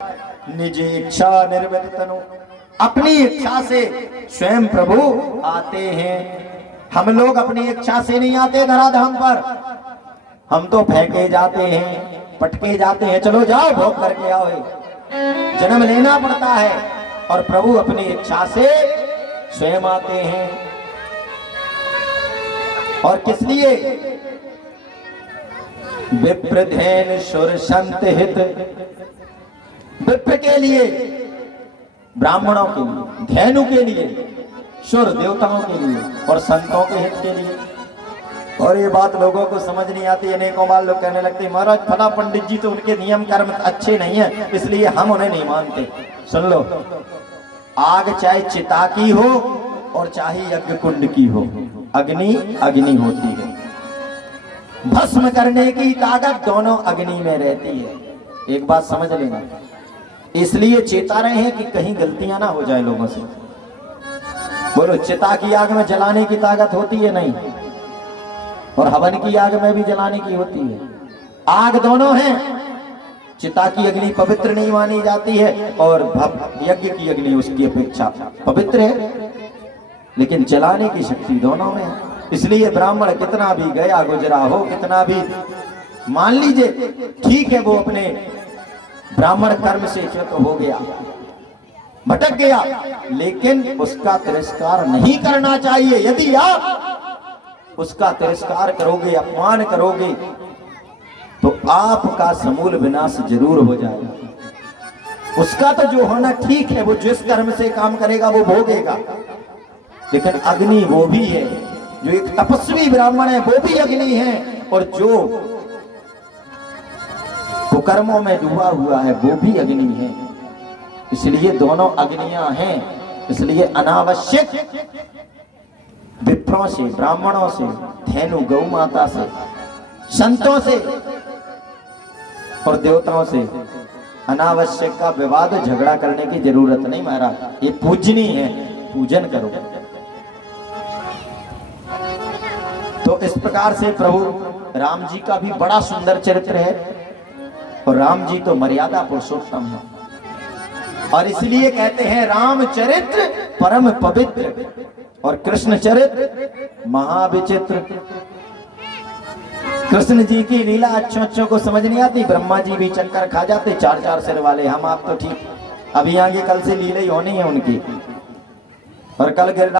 निज इच्छा निर्मित तनु, अपनी इच्छा से स्वयं प्रभु आते हैं। हम लोग अपनी इच्छा से नहीं आते धराधाम पर, हम तो फेंके जाते हैं, पटके जाते हैं, चलो जाओ भोग करके आओ। जन्म लेना पड़ता है और प्रभु अपनी इच्छा से स्वयं आते हैं। और किस लिए? विप्र धैन सुर संत हित, विप्र के लिए, ब्राह्मणों के लिए, धैनु के लिए, सुर देवताओं के लिए और संतों के हित के लिए। और ये बात लोगों को समझ नहीं आती। अनेकों बार लोग कहने लगते महाराज फला पंडित जी तो उनके नियम कर्म अच्छे नहीं है इसलिए हम उन्हें नहीं मानते। सुन लो, आग चाहे चिता की हो और चाहे यज्ञ कुंड की हो, अग्नि अग्नि होती है। भस्म करने की ताकत दोनों अग्नि में रहती है। एक बात समझ लेना, इसलिए चेता रहे हैं कि कहीं गलतियां ना हो जाए लोगों से। बोलो, चिता की आग में जलाने की ताकत होती है? नहीं। और हवन की आग में भी जलाने की होती है। आग दोनों है। चिता की अग्नि पवित्र नहीं मानी जाती है और यज्ञ की अग्नि उसकी अपेक्षा पवित्र है, लेकिन जलाने की शक्ति दोनों में है। इसलिए ब्राह्मण कितना भी गया गुजरा हो, कितना भी मान लीजिए ठीक है वो अपने ब्राह्मण कर्म से च्युत हो गया, भटक गया, लेकिन उसका तिरस्कार नहीं करना चाहिए। यदि आप उसका तिरस्कार करोगे, अपमान करोगे, तो आपका समूल विनाश जरूर हो जाएगा। उसका तो जो होना ठीक है, वो जिस कर्म से काम करेगा वो भोगेगा, लेकिन अग्नि वो भी है। जो एक तपस्वी ब्राह्मण है वो भी अग्नि है, और जो कुकर्मों में डूबा हुआ है वो भी अग्नि है। इसलिए दोनों अग्नियां हैं। इसलिए अनावश्यक विप्रों से, ब्राह्मणों से, धेनु गौ माता से, संतों से और देवताओं से अनावश्यक का विवाद झगड़ा करने की जरूरत नहीं। महाराज ये पूजनी है, पूजन करो। तो इस प्रकार से प्रभु राम जी का भी बड़ा सुंदर चरित्र है, और राम जी तो मर्यादा पुरुषोत्तम है। और इसलिए कहते हैं रामचरित्र परम पवित्र और कृष्ण चरित्र महाविचित्र। कृष्ण जी की लीला अच्छों को समझ नहीं आती। ब्रह्मा जी भी चक्कर खा जाते, 4 सिर वाले। हम आप तो ठीक, अभी आगे कल से लीला ही होनी है उनकी। और कल गिरना